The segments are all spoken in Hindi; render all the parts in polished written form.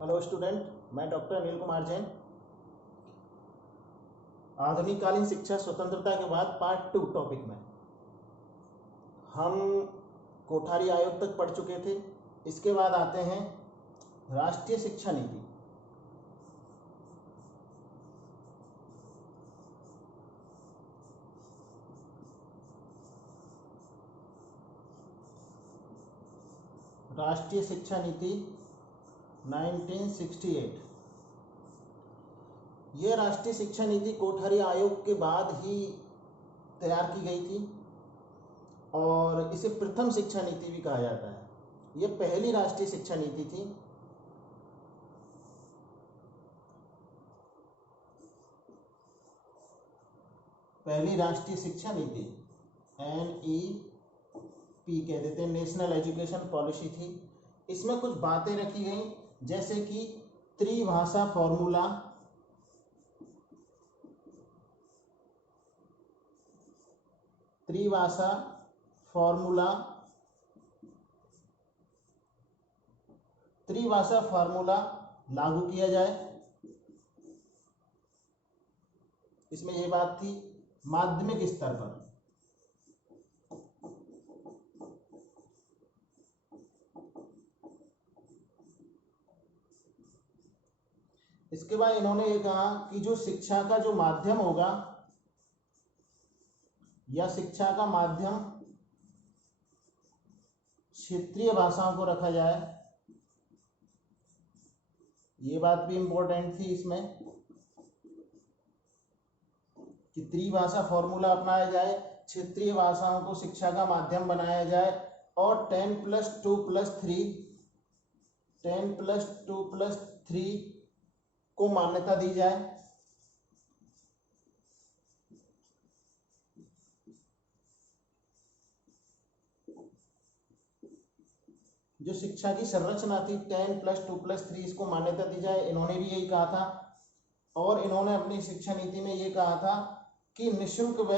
हेलो स्टूडेंट, मैं डॉक्टर अनिल कुमार जैन। आधुनिक कालीन शिक्षा स्वतंत्रता के बाद पार्ट 2 टॉपिक में हम कोठारी आयोग तक पढ़ चुके थे। इसके बाद आते हैं राष्ट्रीय शिक्षा नीति। राष्ट्रीय शिक्षा नीति 1968। यह राष्ट्रीय शिक्षा नीति कोठारी आयोग के बाद ही तैयार की गई थी और इसे प्रथम शिक्षा नीति भी कहा जाता है। यह पहली राष्ट्रीय शिक्षा नीति थी। पहली राष्ट्रीय शिक्षा नीति NEP कह देते हैं, नेशनल एजुकेशन पॉलिसी थी। इसमें कुछ बातें रखी गई जैसे कि त्रिभाषा फॉर्मूला, त्रिभाषा फॉर्मूला लागू किया जाए। इसमें यह बात थी माध्यमिक स्तर पर। इसके बाद इन्होंने ये कहा कि जो शिक्षा का जो माध्यम होगा या शिक्षा का माध्यम क्षेत्रीय भाषाओं को रखा जाए। ये बात भी इंपॉर्टेंट थी इसमें कि त्रिभाषा फॉर्मूला अपनाया जाए, क्षेत्रीय भाषाओं को शिक्षा का माध्यम बनाया जाए और 10+2+3 को मान्यता दी जाए। जो शिक्षा की संरचना थी 10+2+3 इसको मान्यता दी जाए, इन्होंने भी यही कहा था। और इन्होंने अपनी शिक्षा नीति में ये कहा था कि निःशुल्क व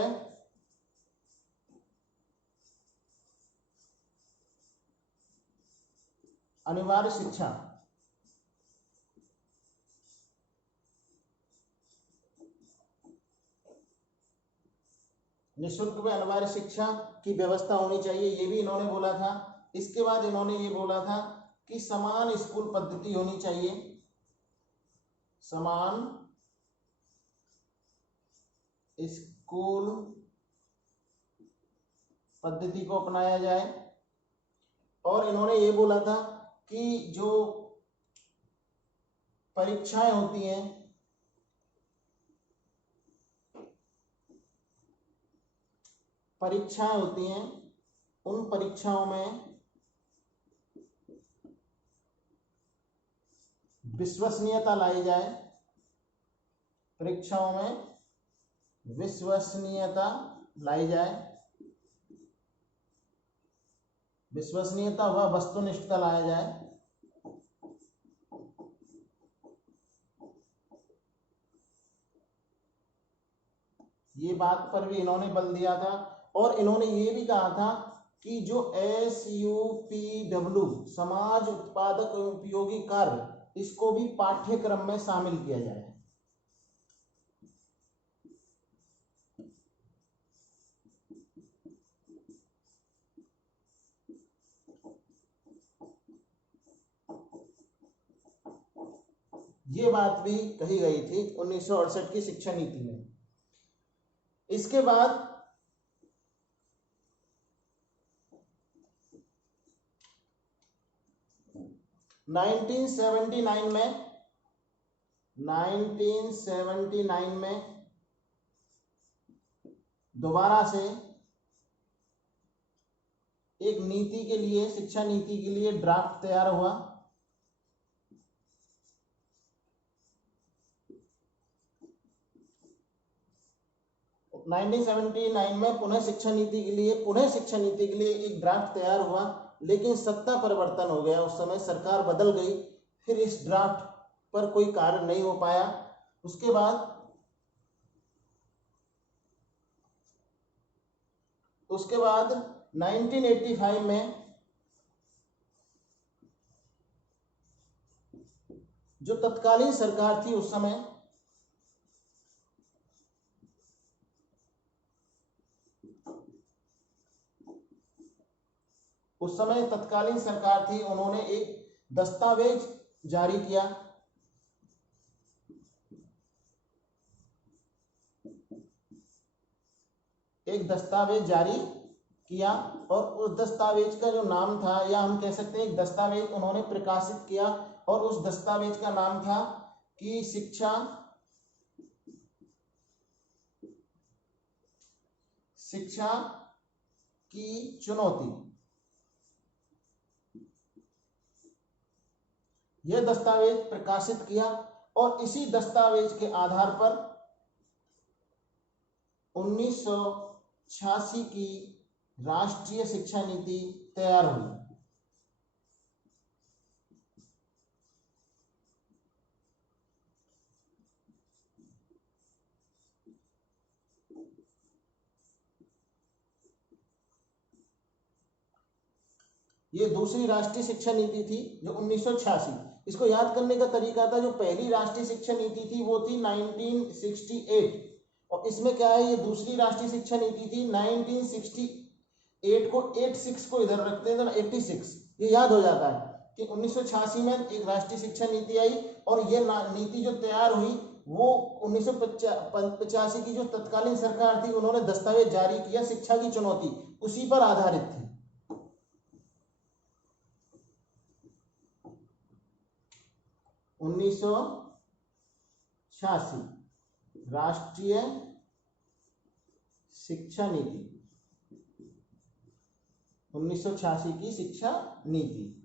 अनिवार्य शिक्षा की व्यवस्था होनी चाहिए, ये भी इन्होंने बोला था। इसके बाद इन्होंने ये बोला था कि समान स्कूल पद्धति होनी चाहिए, समान स्कूल पद्धति को अपनाया जाए। और इन्होंने ये बोला था कि जो परीक्षाएं होती हैं उन परीक्षाओं में विश्वसनीयता लाई जाए। परीक्षाओं में विश्वसनीयता लाई जाए, विश्वसनीयता व वस्तुनिष्ठता लाया जाए। ये बात पर भी इन्होंने बल दिया था। और इन्होंने ये भी कहा था कि जो SUPW समाज उत्पादक एवं उपयोगी कार्य, इसको भी पाठ्यक्रम में शामिल किया जाए। ये बात भी कही गई थी 1968 की शिक्षा नीति में। इसके बाद 1979 में दोबारा से एक नीति के लिए, शिक्षा नीति के लिए ड्राफ्ट तैयार हुआ। तो 1979 में पुनः शिक्षा नीति के लिए एक ड्राफ्ट तैयार हुआ, लेकिन सत्ता परिवर्तन हो गया। उस समय सरकार बदल गई, फिर इस ड्राफ्ट पर कोई कार्य नहीं हो पाया। उसके बाद 1985 में जो तत्कालीन सरकार थी उस समय तत्कालीन सरकार थी, उन्होंने एक दस्तावेज जारी किया। एक दस्तावेज जारी किया और उस दस्तावेज का जो नाम था, या हम कह सकते हैं एक दस्तावेज उन्होंने प्रकाशित किया, और उस दस्तावेज का नाम था कि शिक्षा की चुनौती। यह दस्तावेज प्रकाशित किया और इसी दस्तावेज के आधार पर 1986 की राष्ट्रीय शिक्षा नीति तैयार हुई। ये दूसरी राष्ट्रीय शिक्षा नीति थी जो 1986। इसको याद करने का तरीका था, जो पहली राष्ट्रीय शिक्षा नीति थी वो थी 1968, और इसमें क्या है, ये दूसरी राष्ट्रीय शिक्षा नीति थी 1968 को 86 को इधर रखते हैं तो 86, ये याद हो जाता है कि 1986 में एक राष्ट्रीय शिक्षा नीति आई, और ये नीति जो तैयार हुई वो 1985 की जो तत्कालीन सरकार थी उन्होंने दस्तावेज जारी किया, शिक्षा की चुनौती, उसी पर आधारित थी। 1986 राष्ट्रीय शिक्षा नीति, 1986 की शिक्षा नीति।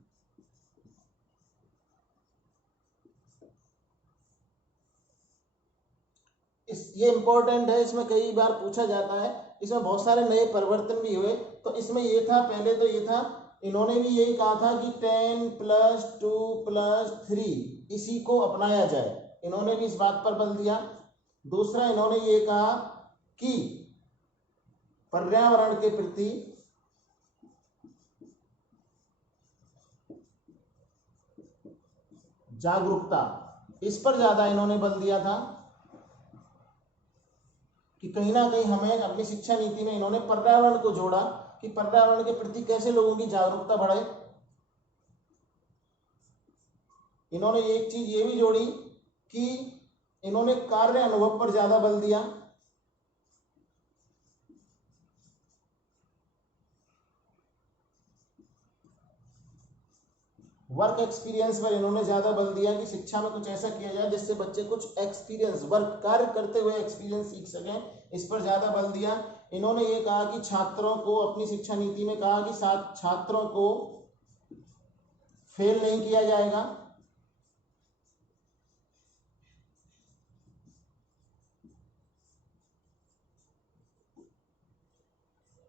ये इंपॉर्टेंट है, इसमें कई बार पूछा जाता है। इसमें बहुत सारे नए परिवर्तन भी हुए। तो इसमें ये था, पहले तो ये था, इन्होंने भी यही कहा था कि 10+2+3 इसी को अपनाया जाए, इन्होंने भी इस बात पर बल दिया। दूसरा, इन्होंने ये कहा कि पर्यावरण के प्रति जागरूकता, इस पर ज्यादा इन्होंने बल दिया था कि कहीं ना कहीं हमें अपनी शिक्षा नीति में इन्होंने पर्यावरण को जोड़ा कि पर्यावरण के प्रति कैसे लोगों की जागरूकता बढ़े। इन्होंने एक चीज ये भी जोड़ी कि इन्होंने कार्य अनुभव पर ज्यादा बल दिया। वर्क एक्सपीरियंस पर इन्होंने ज्यादा बल दिया कि शिक्षा में कुछ ऐसा किया जाए जिससे बच्चे कुछ एक्सपीरियंस, वर्क, कार्य करते हुए एक्सपीरियंस सीख सकें, इस पर ज्यादा बल दिया। इन्होंने ये कहा कि छात्रों को, अपनी शिक्षा नीति में कहा कि छात्रों को फेल नहीं किया जाएगा।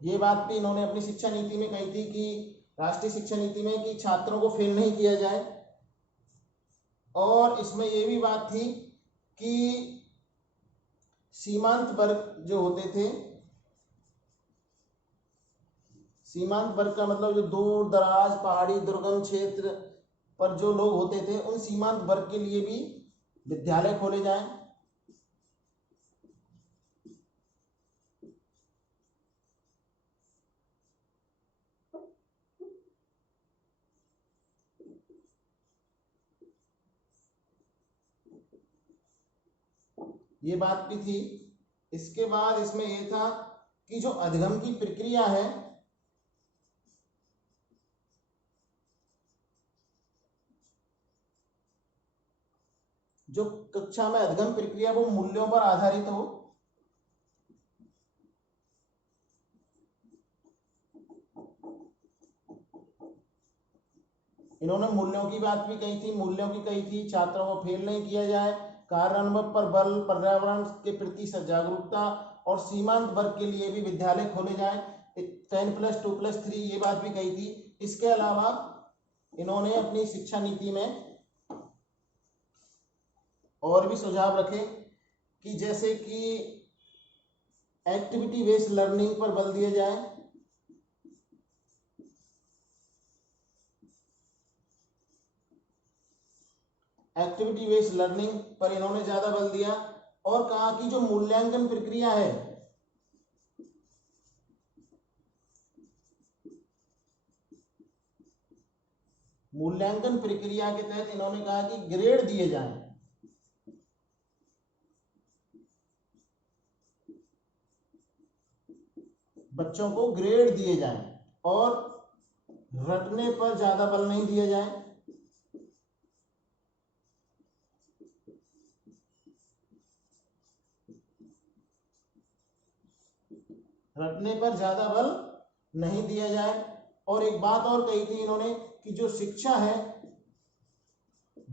ये बात भी इन्होंने अपनी शिक्षा नीति में कही थी कि राष्ट्रीय शिक्षा नीति में कि छात्रों को फेल नहीं किया जाए। और इसमें ये भी बात थी कि सीमांत वर्ग जो होते थे, सीमांत वर्ग का मतलब जो दूर दराज, पहाड़ी, दुर्गम क्षेत्र पर जो लोग होते थे, उन सीमांत वर्ग के लिए भी विद्यालय खोले जाएं। ये बात भी थी। इसके बाद इसमें यह था कि जो अधिगम की प्रक्रिया है, जो कक्षा में अधिगम प्रक्रिया वो मूल्यों पर आधारित हो। इन्होंने मूल्यों की बात भी कही थी, मूल्यों की कही थी, छात्रों को फेल नहीं किया जाए, कार्यान्वयन पर बल, पर्यावरण के प्रति जागरूकता, और सीमांत वर्ग के लिए भी विद्यालय खोले जाएं, 10+2+3 ये बात भी कही थी। इसके अलावा इन्होंने अपनी शिक्षा नीति में और भी सुझाव रखे कि जैसे कि एक्टिविटी बेस्ड लर्निंग पर बल दिया जाए, एक्टिविटी बेस्ड लर्निंग पर इन्होंने ज्यादा बल दिया और कहा कि जो मूल्यांकन प्रक्रिया है, मूल्यांकन प्रक्रिया के तहत इन्होंने कहा कि ग्रेड दिए जाएं। बच्चों को ग्रेड दिए जाएं और रटने पर ज्यादा बल नहीं दिया जाए। रटने पर ज्यादा बल नहीं दिया जाए। और एक बात और कही थी इन्होंने कि जो शिक्षा है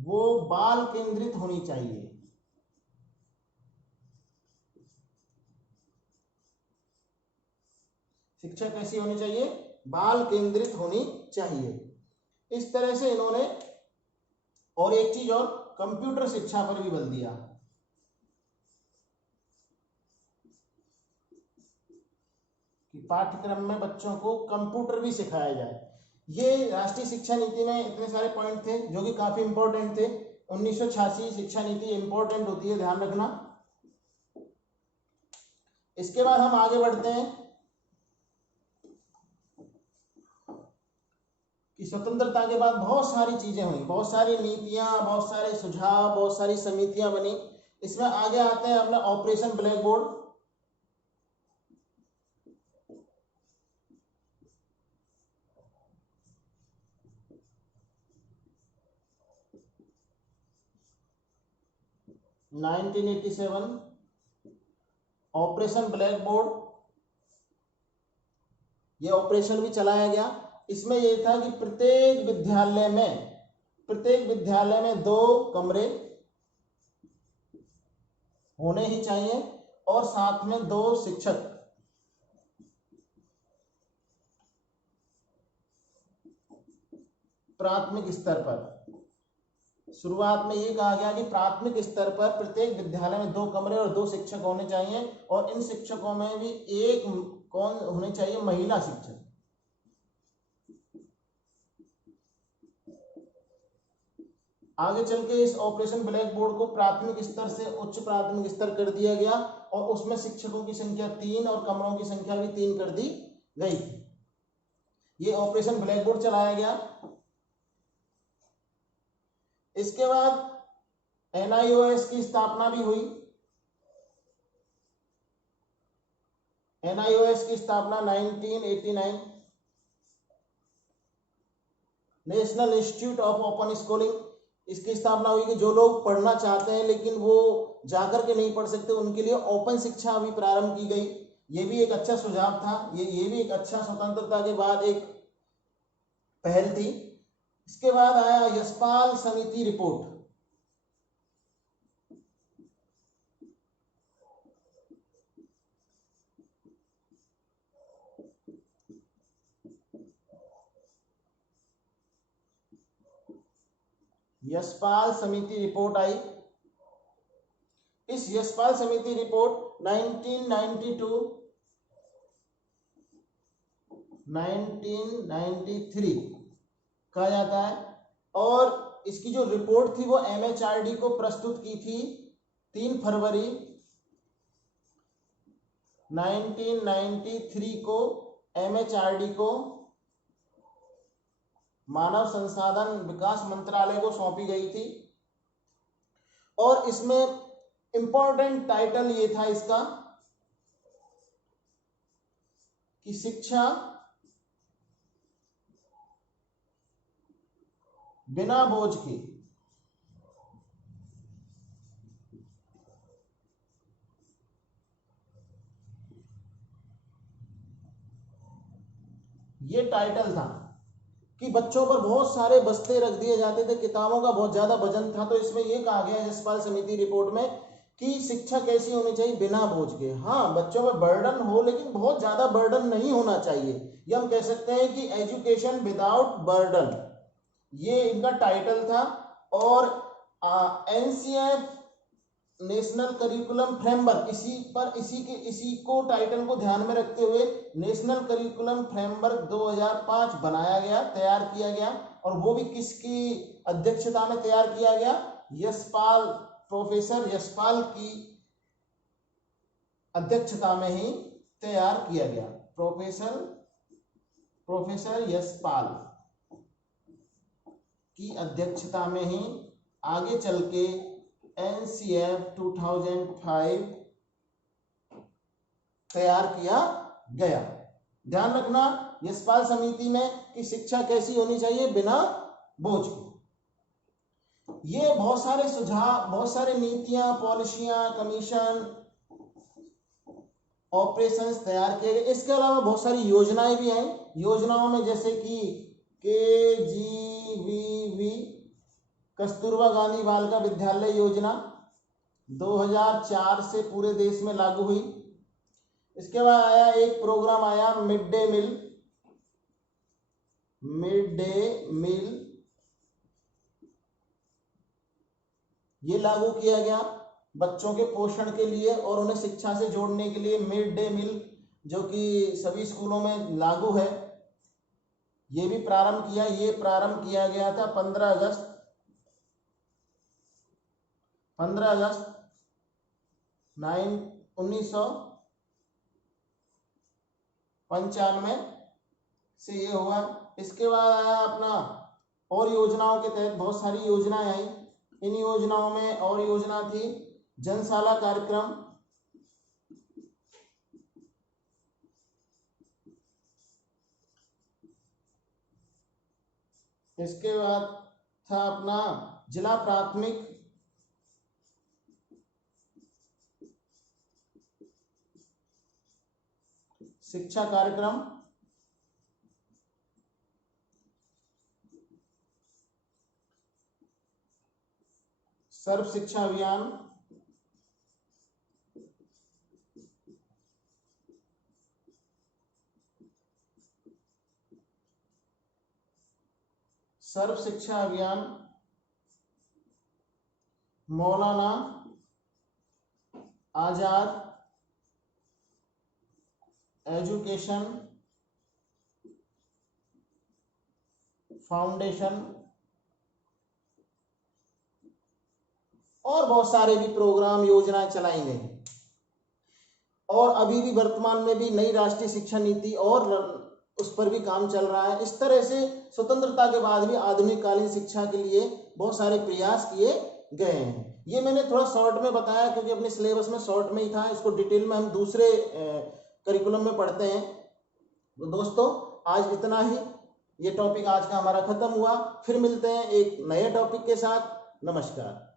वो बाल केंद्रित होनी चाहिए। शिक्षा कैसी होनी चाहिए? बाल केंद्रित होनी चाहिए। इस तरह से इन्होंने, और एक चीज और, कंप्यूटर शिक्षा पर भी बल दिया कि पाठ्यक्रम में बच्चों को कंप्यूटर भी सिखाया जाए। ये राष्ट्रीय शिक्षा नीति में इतने सारे पॉइंट थे जो कि काफी इंपॉर्टेंट थे। 1986 शिक्षा नीति इंपॉर्टेंट होती है, ध्यान रखना। इसके बाद हम आगे बढ़ते हैं कि स्वतंत्रता के बाद बहुत सारी चीजें हुई, बहुत सारी नीतियां, बहुत सारे सुझाव, बहुत सारी समितियां बनी। इसमें आगे आते हैं अपना operation black board. Operation black board, ये ऑपरेशन भी चलाया गया। इसमें यह था कि प्रत्येक विद्यालय में 2 कमरे होने ही चाहिए और साथ में 2 शिक्षक। प्राथमिक स्तर पर शुरुआत में ये कहा गया कि प्राथमिक स्तर पर प्रत्येक विद्यालय में 2 कमरे और 2 शिक्षक होने चाहिए और इन शिक्षकों में भी एक कौन होने चाहिए? महिला शिक्षक। आगे चल के इस ऑपरेशन ब्लैक बोर्ड को प्राथमिक स्तर से उच्च प्राथमिक स्तर कर दिया गया और उसमें शिक्षकों की संख्या 3 और कमरों की संख्या भी 3 कर दी गई थी। ये ऑपरेशन ब्लैक बोर्ड चलाया गया। इसके बाद NIOS की स्थापना भी हुई। NIOS की स्थापना 1989, national institute of open schooling. इसकी स्थापना हुई कि जो लोग पढ़ना चाहते हैं लेकिन वो जाकर के नहीं पढ़ सकते, उनके लिए ओपन शिक्षा भी प्रारंभ की गई। ये भी एक अच्छा सुझाव था, ये भी एक अच्छा स्वतंत्रता के बाद एक पहल थी। इसके बाद आया यशपाल समिति रिपोर्ट। यशपाल समिति रिपोर्ट आई। इस यशपाल समिति रिपोर्ट 1992 1993 कहा जाता है और इसकी जो रिपोर्ट थी वो MHRD को प्रस्तुत की थी 3 फरवरी 1993 को। MHRD को मानव संसाधन विकास मंत्रालय को सौंपी गई थी और इसमें इंपॉर्टेंट टाइटल ये था इसका कि शिक्षा बिना बोझ के। ये टाइटल था कि बच्चों पर बहुत सारे बस्ते रख दिए जाते थे, किताबों का बहुत ज्यादा वजन था। तो इसमें यह कहा गया यशपाल समिति रिपोर्ट में कि शिक्षा कैसी होनी चाहिए? बिना बोझ के। हाँ, बच्चों पर बर्डन हो लेकिन बहुत ज्यादा बर्डन नहीं होना चाहिए। ये हम कह सकते हैं कि एजुकेशन विदाउट बर्डन, ये इनका टाइटल था। और NCF नेशनल करिकुलम फ्रेमवर्क, इसी को टाइटल को ध्यान में रखते हुए नेशनल करिकुलम फ्रेमवर्क 2005 बनाया गया, तैयार किया गया। और वो भी किसकी अध्यक्षता में तैयार किया गया? यशपाल, प्रोफेसर यशपाल की अध्यक्षता में ही तैयार किया गया। प्रोफेसर यशपाल की अध्यक्षता में ही आगे चल के NCF 2005 तैयार किया गया। ध्यान रखना यशपाल समिति में कि शिक्षा कैसी होनी चाहिए, बिना बोझ के। ये बहुत सारे सुझाव, बहुत सारे नीतियां, पॉलिसियां, कमीशन, ऑपरेशंस तैयार किए गए। इसके अलावा बहुत सारी योजनाएं भी आई। योजनाओं में जैसे कि KGVV, कस्तूरबा गांधी बालिका विद्यालय योजना 2004 से पूरे देश में लागू हुई। इसके बाद आया एक प्रोग्राम आया मिड डे मील, ये लागू किया गया बच्चों के पोषण के लिए और उन्हें शिक्षा से जोड़ने के लिए। मिड डे मील जो कि सभी स्कूलों में लागू है, ये भी प्रारंभ किया। ये प्रारंभ किया गया था 15 अगस्त 1995 से ये हुआ। इसके बाद आया अपना और योजनाओं के तहत बहुत सारी योजनाएं आई। इन योजनाओं में और योजना थी जनशाला कार्यक्रम, इसके बाद था अपना जिला प्राथमिक शिक्षा कार्यक्रम, सर्व शिक्षा अभियान, मौलाना आजाद एजुकेशन फाउंडेशन और बहुत सारे भी प्रोग्राम, योजनाएं चलाई गई। और अभी भी वर्तमान में भी नई राष्ट्रीय शिक्षा नीति और उस पर भी काम चल रहा है। इस तरह से स्वतंत्रता के बाद भी आधुनिक कालीन शिक्षा के लिए बहुत सारे प्रयास किए गए हैं। ये मैंने थोड़ा शॉर्ट में बताया क्योंकि अपने सिलेबस में शॉर्ट में ही था। इसको डिटेल में हम दूसरे करिकुलम में पढ़ते हैं। तो दोस्तों आज इतना ही, ये टॉपिक आज का हमारा खत्म हुआ। फिर मिलते हैं एक नए टॉपिक के साथ। नमस्कार।